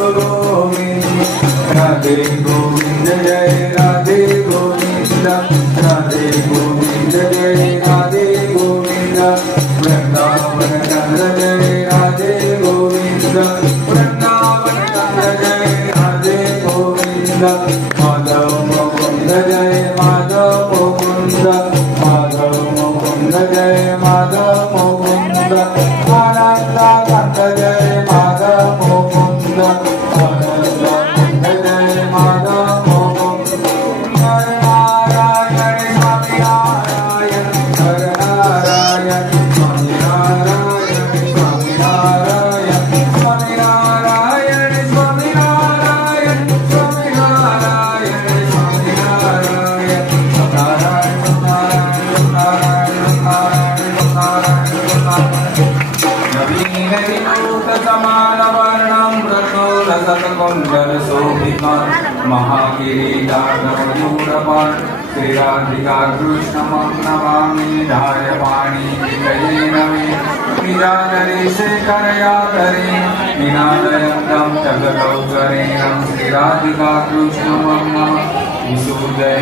गोविंद राधे गोविंद जय राधे गोविंद राधे गोविंद जय राधे गोविंद वृंदावन नंद जय राधे गोविंद वृंदावन नंद जय राधे गोविंद माधव मुकुंद जय माधव मुकुंद माधव मुकुंद जय माधव मुकुंद आनंद कंद जय माधव मुकुंद आनंद कंद जय माधव मुकुंद हर नारायण स्वामी नारायण हर नारायण स्वामी नारायण स्वामी नारायण स्वामी नारायण स्वामी नारायण स्वामी नारायण स्वामी नारायण समानवर्णं रत्नोलसत्कुण्डलशोभितं महाकिरीटागमयूरपान् श्रीराधिका कृष्णं नमामि धार्यवाणी विजयेनमे विजानरे शेखरयादरे विनादयन्तं जगदौकरेणं श्रीराधिका कृष्णं विशुद्धये